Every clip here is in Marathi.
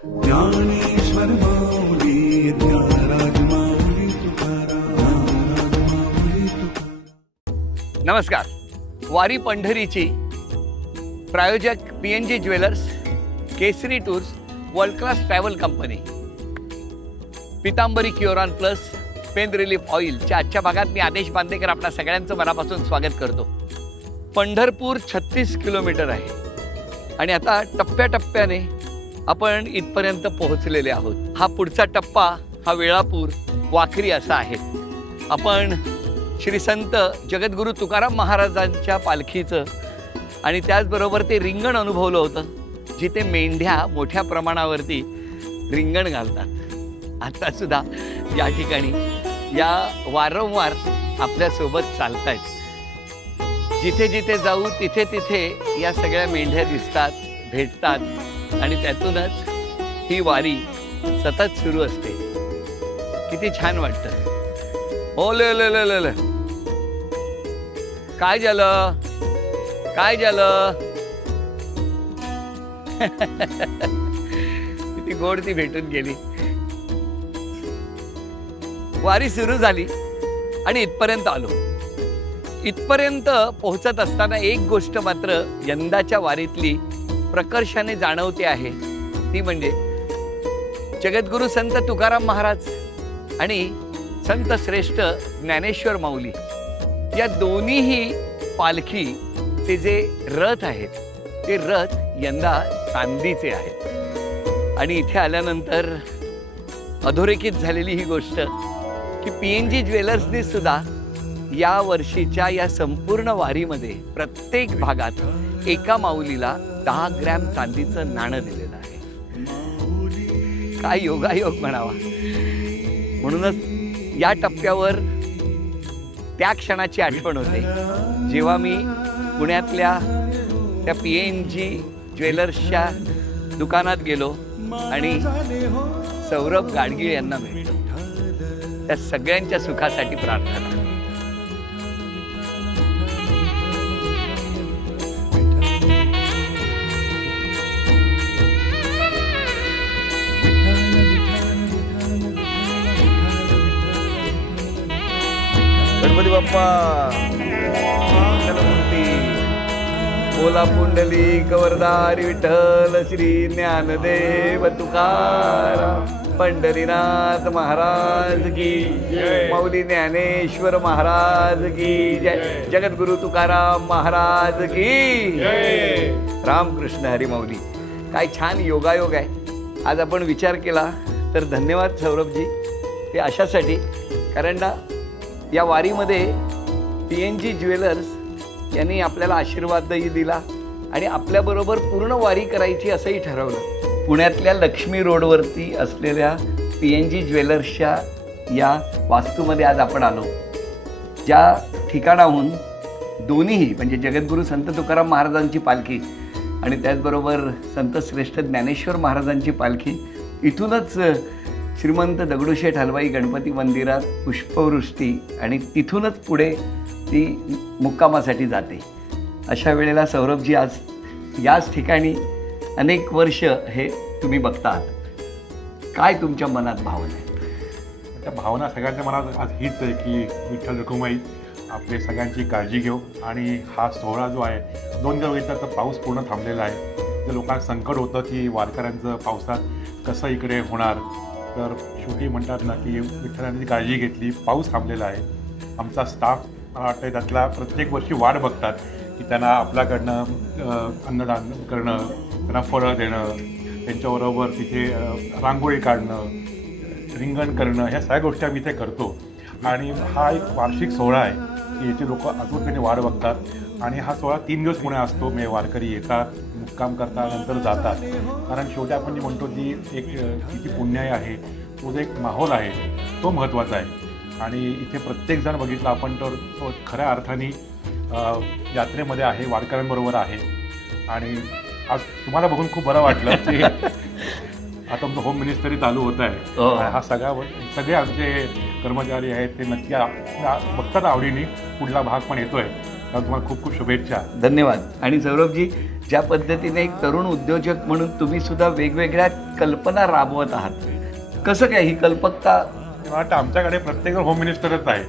ज्ञानेश्वर माऊली ज्ञानराज माऊली तुकाराम, ज्ञानराज माऊली तुकाराम. नमस्कार. वारी पंढरीची प्रायोजक PNG jewellers, Kesari tours, world class travel company, Pitambari Curon plus, pain relief ऑइलच्या आजच्या भागात मी आदेश बांदेकर आपल्या सगळ्यांचं मनापासून स्वागत करतो. पंढरपूर 36 किलोमीटर आहे आणि आता टप्प्याटप्प्याने आपण इथपर्यंत पोहोचलेले आहोत. हा पुढचा टप्पा हा वेळापूर वाखरी असा आहे. आपण श्री संत जगद्गुरू तुकाराम महाराजांच्या पालखीचं आणि त्याचबरोबर ते रिंगण अनुभवलं होतं, जिथे मेंढ्या मोठ्या प्रमाणावरती रिंगण घालतात. आतासुद्धा या ठिकाणी या वारंवार आपल्यासोबत चालत आहेत. जिथे जिथे जाऊ तिथे तिथे या सगळ्या मेंढ्या दिसतात, भेटतात आणि त्यातूनच ही वारी सतत सुरू असते. किती छान वाटतं. ओ ले ले ले ले ले, काय झालं काय झालं? किती गोड ती भेटून गेली. वारी सुरू झाली आणि इथपर्यंत आलो. इथपर्यंत पोहोचत असताना एक गोष्ट मात्र यंदाच्या वारीतली प्रकर्षाने जाणवते आहे, ती म्हणजे जगद्गुरू संत तुकाराम महाराज आणि संत श्रेष्ठ ज्ञानेश्वर माऊली या दोन्हीही पालखीचे जे रथ आहेत ते रथ यंदा चांदीचे आहेत. आणि इथे आल्यानंतर अधोरेखित झालेली ही गोष्ट की PNG ज्वेलर्सनी सुद्धा या वर्षीच्या या संपूर्ण वारीमध्ये प्रत्येक भागात एका माऊलीला 10 ग्रॅम चांदीचं नाणं दिलेलं आहे. काय योगायोग म्हणावा. म्हणूनच या टप्प्यावर त्या क्षणाची आठवण होते जेव्हा मी पुण्यातल्या त्या PNG ज्वेलर्सच्या दुकानात गेलो आणि सौरभ गाडगीळ यांना भेटलो. त्या सगळ्यांच्या सुखासाठी प्रार्थना. गणपती बाप्पा मंगलमूर्ती, बोला पुंडली कवरदारी विठ्ठल श्री ज्ञानदेव तुकाराम, पंढरीनाथ महाराज की जय, माऊली ज्ञानेश्वर महाराज की जय, जगद्गुरु तुकाराम महाराज की जय. रामकृष्ण हरी माऊली. काय छान योगायोग आहे. आज आपण विचार केला तर धन्यवाद सौरभजी. ते अशासाठी कारण ना या वारीमध्ये PNG ज्वेलर्स यांनी आपल्याला आशीर्वादही दिला आणि आपल्याबरोबर पूर्ण वारी करायची असंही ठरवलं. पुण्यातल्या लक्ष्मी रोडवरती असलेल्या PNG ज्वेलर्सच्या या वास्तूमध्ये आज आपण आलो, ज्या ठिकाणाहून दोन्हीही म्हणजे जगद्गुरू संत तुकाराम महाराजांची पालखी आणि त्याचबरोबर संत श्रेष्ठ ज्ञानेश्वर महाराजांची पालखी इथूनच श्रीमंत दगडूशेठ हलवाई गणपती मंदिरात पुष्पवृष्टी आणि तिथूनच पुढे ती मुक्कामासाठी जाते. अशा वेळेला सौरभजी आज याच ठिकाणी अनेक वर्ष हे तुम्ही बघता आहात. काय तुमच्या मनात भावना आहे? त्या भावना सगळ्यांच्या मनात आज हीच आहे की विठ्ठल रखुमाई आपले सगळ्यांची काळजी घेऊ. आणि हा सोहळा जो आहे 2 दिवस तर पाऊस पूर्ण थांबलेला आहे. तर लोकांना संकट होतं की वारकऱ्यांचं पावसात कसं इकडे होणार. तर शेवटी म्हणतात ना की विठ्ठलांनी काळजी घेतली, पाऊस थांबलेला आहे. आमचा स्टाफ मला वाटतं त्यातला प्रत्येक वर्षी वाट बघतात की त्यांना आपल्याकडनं अन्नदान करणं, त्यांना फळं देणं, त्यांच्याबरोबर तिथे रांगोळी काढणं, रिंगण करणं, ह्या सगळ्या गोष्टी आम्ही इथे करतो. आणि हा एक वार्षिक सोहळा आहे की याची लोक आतुरतेने वाट बघतात. आणि हा सोहळा 3 दिवस पुणे असतो. वारकरी येतात, मुक्काम करतात, नंतर जातात. कारण शेवटी आपण जी म्हणतो ती एक किती पुण्याई आहे, तो जो एक माहोल आहे तो महत्त्वाचा आहे. आणि इथे प्रत्येकजण बघितलं आपण तर तो खऱ्या अर्थाने यात्रेमध्ये आहे, वारकऱ्यांबरोबर आहे. आणि आज तुम्हाला बघून खूप बरं वाटलं की आता आमचं होम मिनिस्टरी चालू होत आहे. हा सगळे आमचे कर्मचारी आहेत ते नक्की बघतात आवडीने. पुढला भाग पण येतोय. तर तुम्हाला खूप खूप शुभेच्छा. धन्यवाद. आणि सौरभजी ज्या पद्धतीने एक तरुण उद्योजक म्हणून तुम्ही सुद्धा वेगवेगळ्या कल्पना राबवत आहात, कसं काय ही कल्पकता? मला वाटतं आमच्याकडे प्रत्येक होम मिनिस्टरच आहे.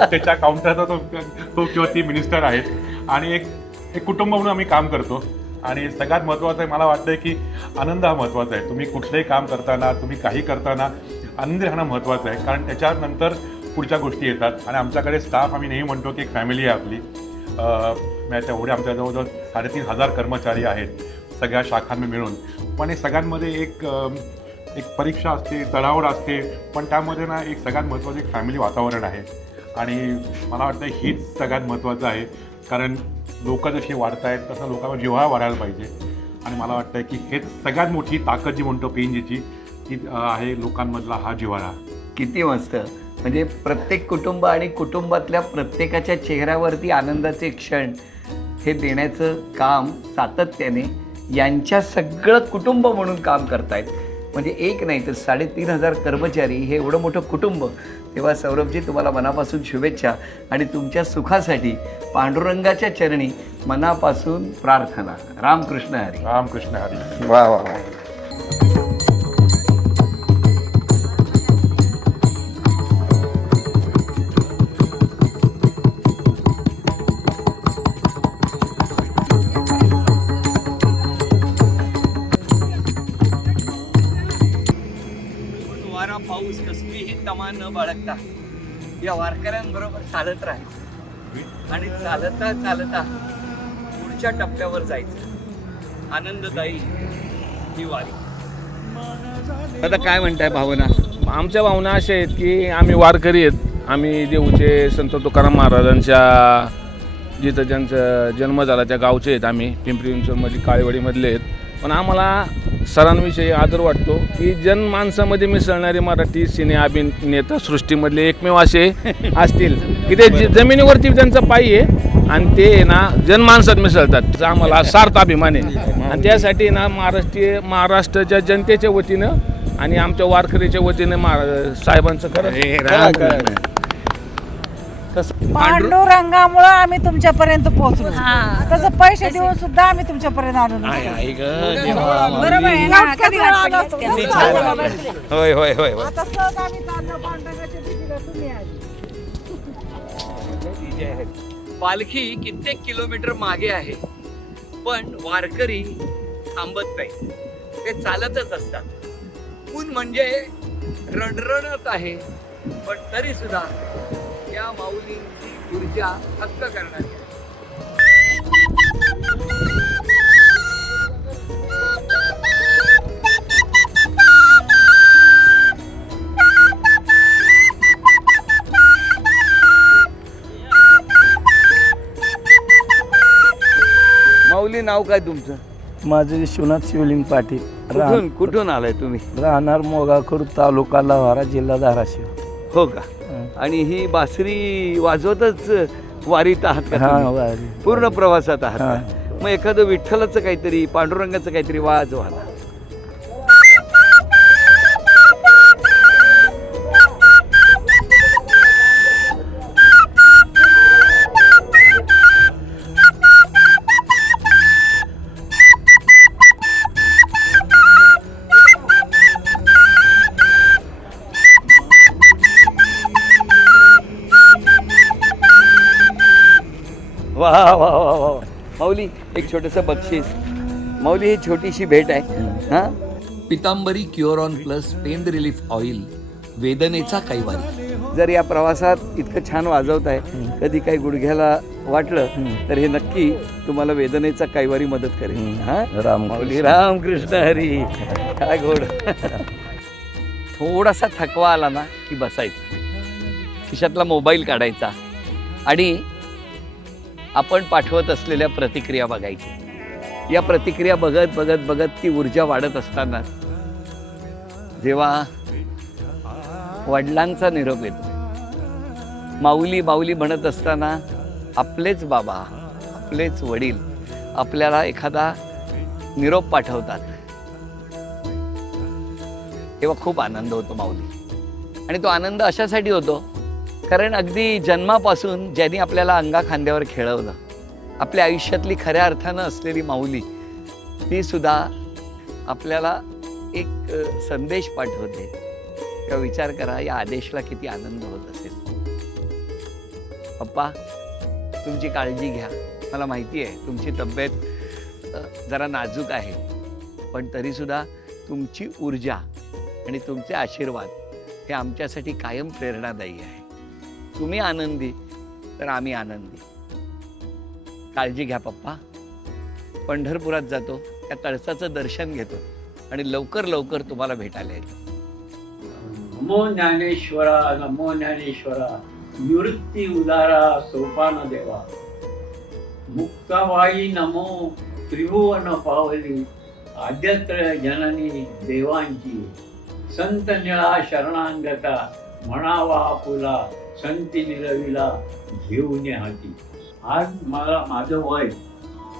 त्याच्या काउंटरचा तो किंवा ती मिनिस्टर आहेत आणि एक कुटुंब म्हणून आम्ही काम करतो. आणि सगळ्यात महत्त्वाचं आहे, मला वाटतं की आनंद हा महत्त्वाचा आहे. तुम्ही कुठलंही काम करताना, तुम्ही काही करताना आनंदी राहणं महत्त्वाचं आहे, कारण त्याच्यानंतर पुढच्या गोष्टी येतात. आणि आमच्याकडे स्टाफ, आम्ही नेहमी म्हणतो की एक फॅमिली आहे आपली. तेवढे आमच्या जवळजवळ 3,500 कर्मचारी आहेत सगळ्या शाखांना मिळून. पण हे सगळ्यांमध्ये एक परीक्षा असते, चढावड असते, पण त्यामध्ये ना एक सगळ्यात महत्त्वाचं एक फॅमिली वातावरण आहे. आणि मला वाटतं हीच सगळ्यात महत्त्वाचं आहे, कारण लोक जशी वाढत आहेत तसं लोकांवर जिव्हाळा वाढायला पाहिजे. आणि मला वाटतं की हेच सगळ्यात मोठी ताकद जी म्हणतो PNGची ती आहे लोकांमधला हा जिव्हाळा. किती मस्त. म्हणजे प्रत्येक कुटुंब आणि कुटुंबातल्या प्रत्येकाच्या चेहऱ्यावरती आनंदाचे क्षण हे देण्याचं काम सातत्याने यांच्या सगळं कुटुंब म्हणून काम करतायत. म्हणजे एक नाही तर 3,500 कर्मचारी हे एवढं मोठं कुटुंब. तेव्हा सौरभजी, तुम्हाला मनापासून शुभेच्छा आणि तुमच्या सुखासाठी पांडुरंगाच्या चरणी मनापासून प्रार्थना. रामकृष्ण हरी. रामकृष्ण हरी. वा वा वा. वारा पाऊस कसलीही तमा न बाळगता या वारकऱ्यांबरोबर चालत राहायचं आणि चालता चालता पुढच्या टप्प्यावर जायचं. आनंददायी ही वारी. आता काय म्हणताय भावना? आमच्या भावना अशा आहेत की आम्ही वारकरी आहेत. आम्ही देऊचे संत तुकाराम महाराजांच्या जिथं ज्यांचा जन्म झाला त्या गावचे आहेत. आम्ही पिंपरी चिंचवडमध्ये काळेवाडीमधले आहेत. पण आम्हाला सरांविषयी आदर वाटतो की जनमानसामध्ये मिसळणारे मराठी सिने अभिनेता सृष्टीमधले एकमेव असे असतील की ते जमिनीवरती त्यांचा पायी आहे आणि ते ना जनमानसात मिसळतात. आम्हाला सार्थ अभिमान आहे. आणि त्यासाठी ना महाराष्ट्राच्या जनतेच्या वतीनं आणि आमच्या वारकरीच्या वतीनं साहेबांचं खरं पांडुरंगामुळे आम्ही तुमच्यापर्यंत पोहोचलो. तसं पैसे देऊन सुद्धा आम्ही तुमच्यापर्यंत आलो. बरोबर आहे ना? कधी होय होय होय. आता सहज आम्ही चाललो पांडुरंगाच्या दिशेला, तुम्ही आले. पालखी कित्येक किलोमीटर मागे आहे, पण वारकरी थांबत नाही, ते चालतच असतात. ऊन म्हणजे रणरणत आहे, पण तरी सुद्धा या माऊलींची ऊर्जा हक्क करणारी आहे. माऊली, नाव काय तुमचं? माझे विश्वनाथ शिवलिंग पाटील. कुठून आलाय तुम्ही? राहणार मोगाखूर, तालुका लोहारा, जिल्हा धाराशिव. हो का? आणि ही बासरी वाजवतच वारीत आहात का हा, तुम्ही? वारी. पूर्ण प्रवासात आहात हा. का? मग एखादं विठ्ठलाचं काहीतरी, पांडुरंगाचं काहीतरी वाजवा ना. वा वा वा वा. माऊली, एक छोटंसं बक्षीस. माऊली, ही छोटीशी भेट आहे. हा, Pitambari Curon plus pain relief oil, वेदनेचा कैवारी. जर या प्रवासात इतकं छान वाजवत आहे, कधी काही गुडघ्याला वाटलं तर हे नक्की तुम्हाला वेदनेचा कैवारी मदत करेल. हा, माऊली, रामकृष्ण हरी. काय गोड. थोडासा थकवा आला ना की बसायचं, खिशातला मोबाईल काढायचा आणि आपण पाठवत असलेल्या प्रतिक्रिया बघायची. या प्रतिक्रिया बघत बघत बघत ती ऊर्जा वाढत असताना जेव्हा वडिलांचा निरोप येतो, माऊली माऊली म्हणत असताना आपलेच बाबा, आपलेच वडील आपल्याला एखादा निरोप पाठवतात, तेव्हा खूप आनंद होतो माऊली. आणि तो आनंद अशासाठी होतो कारण अगदी जन्मापासून ज्यांनी आपल्याला अंगा खांद्यावर खेळवलं, आपल्या आयुष्यातली खऱ्या अर्थानं असलेली माऊली, ती सुद्धा आपल्याला एक संदेश पाठवते. का विचार करा, या आदेशला किती आनंद होत असेल. पप्पा, तुमची काळजी घ्या. मला माहिती आहे तुमची तब्येत जरा नाजूक आहे, पण तरीसुद्धा तुमची ऊर्जा आणि तुमचे आशीर्वाद हे आमच्यासाठी कायम प्रेरणादायी आहे. तुम्ही आनंदी तर आम्ही आनंदी. काळजी घ्या पप्पा. पंढरपुरात जातो, त्या कळसाचं दर्शन घेतो आणि लवकर लवकर तुम्हाला भेटायला येतो. नमो ज्ञानेश्वरा, नमो ज्ञानेश्वरा, निवृत्ती उदारा सोपान देवा. मुक्ताबाई नमो त्रिभुवन पावली, आद्यत्र जननी देवांची. संत निळा शरणांगता, म्हणावा आपुला, संती निरविला घेऊन हाती. आज माझं वय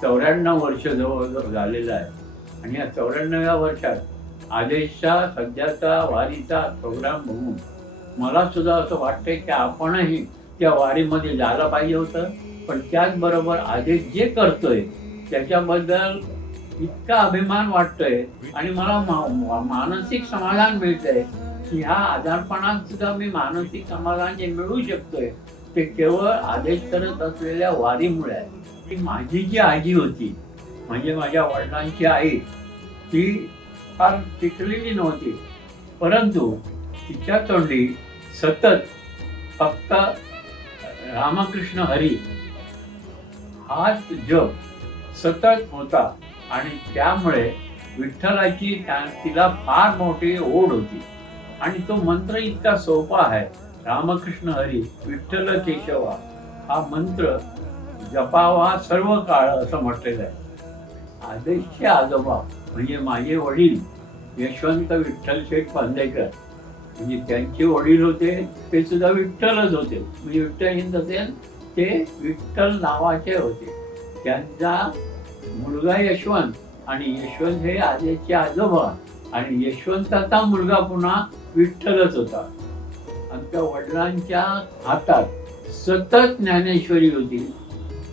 94 वर्ष जवळ झालेलं आहे आणि या 94व्या वर्षात आदेशचा सध्याचा वारीचा प्रोग्राम बघून मला सुद्धा असं वाटतंय की आपणही त्या वारीमध्ये जायला पाहिजे होतं. पण त्याचबरोबर आदेश जे करतोय त्याच्याबद्दल इतका अभिमान वाटतोय आणि मला मानसिक समाधान मिळतंय की ह्या आजारपणात सुद्धा मी मानसिक समाधान जे मिळू शकतोय ते केवळ आदेश करत असलेल्या वारीमुळे आहे. ती माझी जी आजी होती, म्हणजे माझ्या वडिलांची आई, ती फार शिकलेली नव्हती, परंतु तिच्या तोंडी सतत फक्त रामकृष्ण हरी हाच जप सतत होता आणि त्यामुळे विठ्ठलाची तिला फार मोठी ओढ होती. आणि तो मंत्र इतका सोपा आहे, रामकृष्ण हरी विठ्ठल केशवा. हा मंत्र जपावा सर्व काळ असं म्हटलेलं आहे. आदेशचे आजोबा म्हणजे माझे वडील यशवंत विठ्ठल शेठ पांदेकर, म्हणजे त्यांचे वडील होते ते सुद्धा विठ्ठलच होते. म्हणजे विठ्ठल हिंद असेल ते विठ्ठल नावाचे होते. त्यांचा मुलगा यशवंत आणि यशवंत हे आदेशचे आजोबा आणि यशवंताचा मुलगा पुन्हा विठ्ठलच होता. आमच्या वडिलांच्या हातात सतत ज्ञानेश्वरी होती.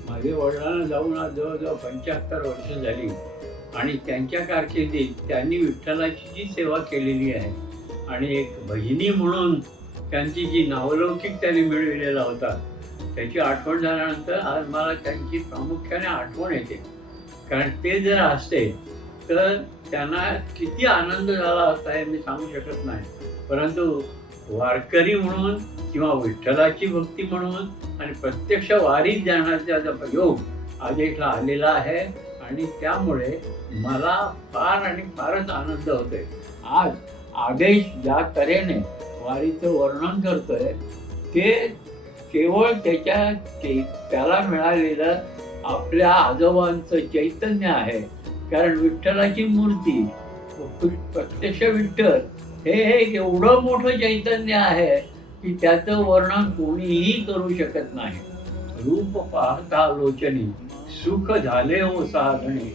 माझ्या वडिलांना जाऊन आज जवळजवळ 75 वर्ष झाली आणि त्यांच्या कारकिर्दीत त्यांनी विठ्ठलाची जी सेवा केलेली आहे आणि एक भजनी म्हणून त्यांची जी नावलौकिक त्यांनी मिळविलेला होता त्याची आठवण झाल्यानंतर आज मला त्यांची प्रामुख्याने आठवण येते. कारण ते जर असते तर त्यांना किती आनंद झाला असता हे मी सांगू शकत नाही. परंतु वारकरी म्हणून किंवा विठ्ठलाची भक्ती म्हणून आणि प्रत्यक्ष वारीत जाण्याचा योग आदेशला आलेला आहे आणि त्यामुळे मला फार आणि फारच आनंद होतोय. आज आदेश ज्या तऱ्हेने वारीचं वर्णन करतोय ते केवळ त्याला मिळालेलं आपल्या आजोबांचं चैतन्य आहे. कारण विठ्ठलाची मूर्ती प्रत्यक्ष विठ्ठल हे एवढं मोठं चैतन्य आहे की त्याचं वर्णन कोणीही करू शकत नाही. रूप पाहता लोचनी सुख झाले हो साधणे,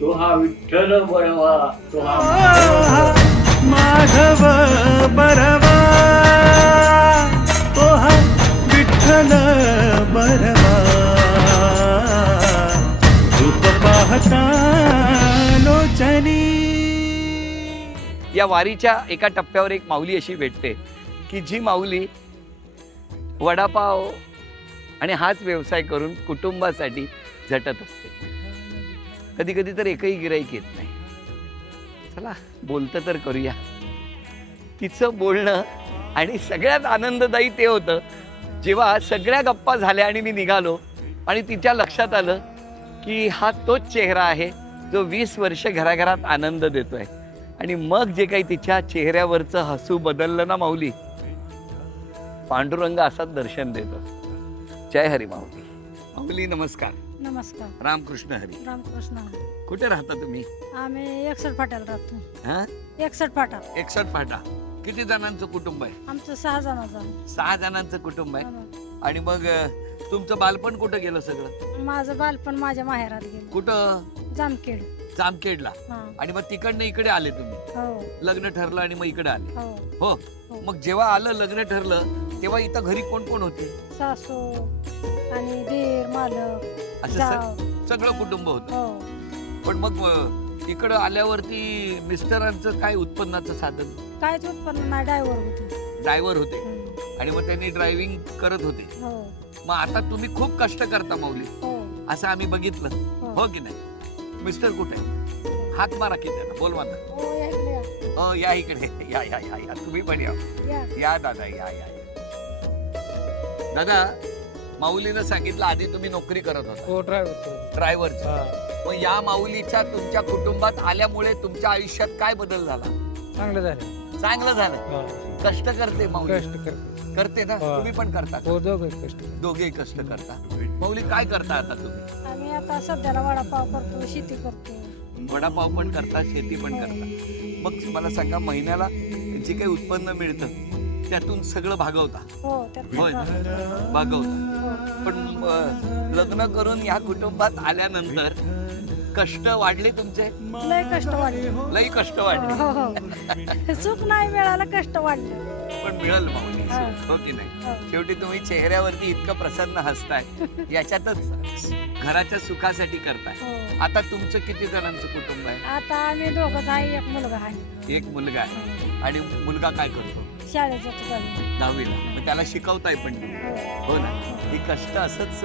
तो हा विठ्ठल बरवा, तो हा माधव बरवा, तो हा विठ्ठल बरवा. रूप पाहता लोचनी. या वारीच्या एका टप्प्यावर एक माऊली अशी भेटते की जी माऊली वडापाव आणि हाच व्यवसाय करून कुटुंबासाठी झटत असते. कधी कधी तर एकही गिऱ्हाईक येत नाही. चला बोलतं तर करूया. तिचं बोलणं आणि सगळ्यात आनंददायी ते होतं जेव्हा सगळ्या गप्पा झाल्या आणि मी निघालो आणि तिच्या लक्षात आलं की हा तोच चेहरा आहे जो 20 वर्ष घराघरात आनंद देतोय. आणि मग जे काही तिच्या चेहऱ्यावरचं हसू बदललं ना माऊली, पांडुरंग असाच दर्शन देतो. जय हरी माऊली. माऊली नमस्कार. नमस्कार. रामकृष्ण हरी. रामकृष्ण. कुठे राहता तुम्ही? आम्ही 61 फाट्याला राहतो. हा 61 फाटा. 61 फाटा. किती जणांचं कुटुंब आहे? आमचं 6 जणांचं. 6 जणांचं कुटुंब आहे. आणि मग तुमचं बालपण कुठं गेलं सगळं? माझं बालपण माझ्या माहेरात गेलं. कुठं? जामखेड. जामखेडला. आणि मग तिकडनं इकडे आले तुम्ही? हो. लग्न ठरलं आणि मग इकडे आले? हो. हो. मग जेव्हा आलं लग्न ठरलं तेव्हा इथं घरी कोण कोण होते? सासू आणि दीर मालक असं जाव. सगळं कुटुंब होतं. हो पण मग इकडं आल्यावरती मिस्टरांचं काय उत्पन्नाचं साधन? काहीच उत्पन्न नाही, ड्रायव्हर होते. ड्रायव्हर होते आणि मग त्यांनी ड्रायव्हिंग करत होते. हो मग आता तुम्ही खूप कष्ट करता माऊली, हो असं आम्ही बघितलं. हो की नाही? मिस्टर कुठे आहे? हात मारा की त्यांना, बोलवा ना. हो या इकडे या. हो या इकडे, या या या या तुम्ही पण या. या या दादा, या या या. दादा, माऊलीनं सांगितलं आधी तुम्ही नोकरी करत होता, हो ड्रायव्हर ड्रायव्हरची. मग या माऊलीच्या तुमच्या कुटुंबात आल्यामुळे तुमच्या आयुष्यात काय बदल झाला? चांगलं झालं. चांगलं झालं. कष्ट करते माऊली, कष्ट करतो. करते ना? हा. तुम्ही पण करता का? हो दोघं कष्ट करतो. दोघेही कष्ट करता. माऊली काय करता आता तुम्ही? आम्ही आता सध्याला वडापाव करतो, शेती करतो. वडापाव पण करता, शेती पण करता. मग मला सांगा, महिन्याला जे काही उत्पन्न मिळतं त्यातून सगळं भागवता? हो त्यात होय ना? भागवता. हो. पण लग्न करून या कुटुंबात आल्यानंतर कष्ट वाढले तुमचे? लय कष्ट वाढले. लई कष्ट वाढले. हो हो सुख नाही मिळालं, कष्ट वाढले. पण मिळालं माऊली हा. हो की नाही? हो. शेवटी तुम्ही चेहऱ्यावरती इतकं प्रसन्न हसताय, याच्यातच घराच्या सुखासाठी करताय. हो आता तुमचं किती जणांचं कुटुंब आहे? आता आम्ही दोघंच आहे, एक मुलगा आहे. एक मुलगा आहे. आणि मुलगा काय करतो? शाळेत जातो चालू. 10वीला. मग त्याला शिकवताय पण तुम्ही. हो ना? ही कष्ट असंच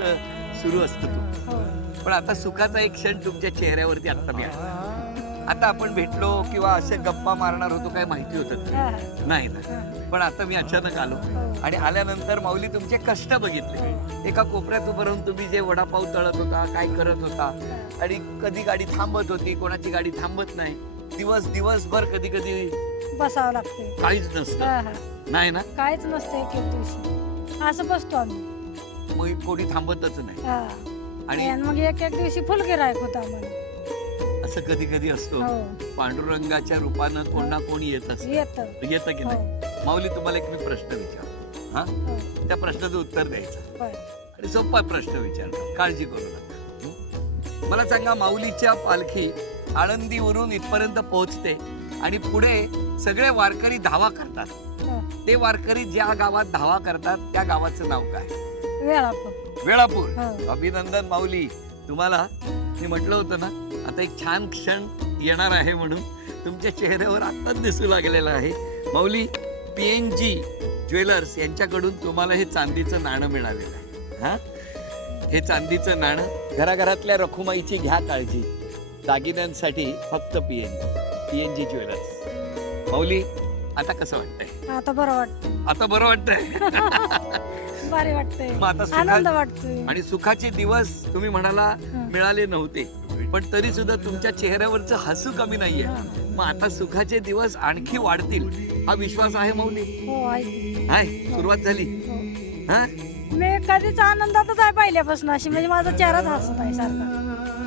सुरू असतं तू. हो पण आता सुखाचा एक क्षण तुमच्या चेहऱ्यावरती आता मी आला. आता आपण भेटलो किंवा असे गप्पा मारणार होतो, काय माहिती होतं का? हा. नाही ना. पण आता मी अचानक आलो आणि आल्यानंतर माऊली तुमचे कष्ट बघितले. एका कोपऱ्यात उभं राहून तुम्ही जे वडापाव तळत होता, काय करत होता, आणि कधी गाडी थांबत होती, कोणाची गाडी थांबत नाही. दिवसभर कधी कधी बसावं लागते. काहीच हा, नसतं. हा. नाही ना? काहीच नसतं एक एक दिवशी असं बसतो आम्ही. मग कोणी थांबतच नाही. हा. आणि आणि मग एक एक दिवशी फुल गिरायक होता आम्हाला. असं कधी कधी असतो, हो पांडुरंगाच्या रूपानं कोण ना कोणी येत असतं. येतं की नाही? हो माऊली, तुम्हाला एक मी प्रश्न विचारतो. हा, हो त्या प्रश्नाचं उत्तर द्यायचं. होय. आणि सोपा प्रश्न विचारतो, काळजी करू नका. मला सांगा, माऊलीच्या पालखी आळंदीवरून इथपर्यंत पोहोचते आणि पुढे सगळे वारकरी धावा करतात. हो. ते वारकरी ज्या गावात धावा करतात त्या गावाचं नाव काय? वेळापूर. वेळापूर. हो. अभिनंदन माऊली तुम्हाला. मी म्हटलं होतं ना, आता एक छान क्षण येणार आहे म्हणून तुमच्या चेहऱ्यावर आत्ताच दिसू लागलेला आहे. माऊली, PNG ज्वेलर्स यांच्याकडून तुम्हाला हे चांदीचं नाणं मिळालेलं आहे. हा, हे चांदीचं नाणं घराघरातल्या रखुमाईची घ्या काळजी. दागिन्यांसाठी फक्त PNG ज्वेलर्स. माऊली, आता कसं वाटतंय? आता बरं वाटतंय. आता बरं वाटतंय. भारी वाटतंय. मग आता आनंद वाटतोय. आणि सुखाचे दिवस तुम्ही म्हणाला मिळाले नव्हते, पण तरी सुद्धा तुमच्या चेहऱ्यावरचं हसू कमी नाहीये. मग आता सुखाचे दिवस आणखी वाढतील हा विश्वास आहे माऊली? हो आहे. आहे. सुरुवात झाली. हो. हा, मी कधीच आनंदातच आहे पहिल्यापासून. अशी म्हणजे माझा चेहराच हसत आहे सारखा.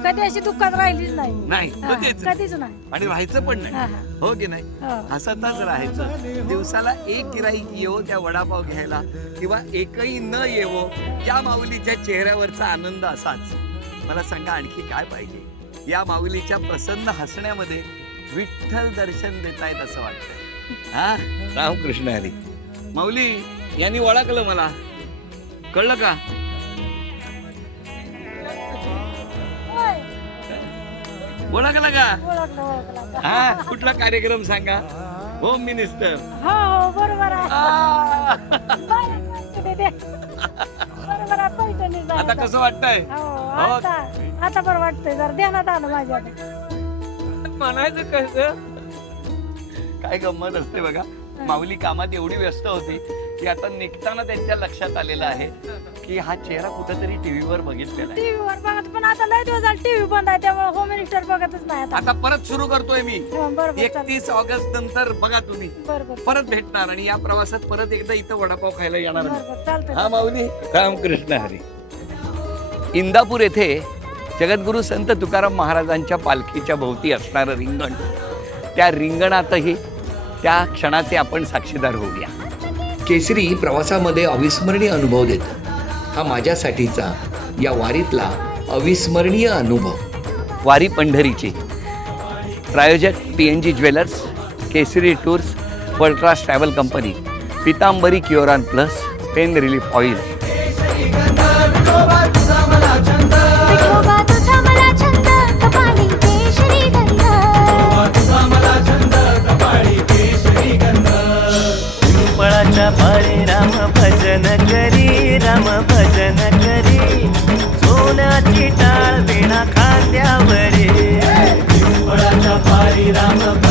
कधी अशी दुःखात राहिलीच नाही. नाही हा, कधीच. कधीच नाही. आणि राहायचं पण हा, नाही. हा. हो की नाही? हो. हसतच राहायचं. दिवसाला एक गिराईक येवो त्या वडापाव घ्यायला, किंवा एकही न येवो, या माऊलीच्या चेहऱ्यावरचा आनंद असाच. मला सांगा, आणखी काय पाहिजे? या माऊलीच्या प्रसन्न हसण्यामध्ये विठ्ठल दर्शन देतायत असं वाटतंय. हा, रामकृष्ण हरी. माऊली, यांनी ओळखलं मला, कळलं का? होय. ओळखलं का? ओळखलं ओळखलं. हा, कुठला कार्यक्रम सांगा? Home minister. हो हो बरोबर आहे. बरोबर आहे, पैठणीचं आहे. आता कसं वाटतंय? हो आता बरं वाटतंय. जरा ध्यानात आलं माझ्या. म्हणायचं कसं? काय गंमत असते बघा. माऊली कामात एवढी व्यस्त होती की आता निघताना त्यांच्या लक्षात आलेलं आहे की हा चेहरा कुठेतरी टीव्हीवर बघितलेला आहे. टीव्हीवर बघत, पण आता लय दिवस झाले टीव्ही बंद आहे, त्यामुळे होम मिनिस्टर बघतच नाही आता. आता परत सुरू करतोय मी. हो, बरोबर 31 ऑगस्ट नंतर बघा तुम्ही बरोबर परत भेटणार आणि या प्रवासात परत एकदा इथं वडापाव खायला येणार मी. बरोबर चालतंय. हा माऊली, रामकृष्ण हरी. इंदापूर येथे जगद्गुरु संत तुकाराम महाराजांच्या पालखीच्या भोवती असणारं रिंगण, त्या रिंगणातही त्या क्षणाचे आपण साक्षीदार होऊया. केसरी प्रवासामध्ये अविस्मरणीय अनुभव देतो. हा माझ्यासाठीचा या वारीतला अविस्मरणीय अनुभव. वारी पंढरीची प्रायोजक PNG jewellers, Kesari tours, world travel company, Pitambari Curon plus, pain relief oil. Shriram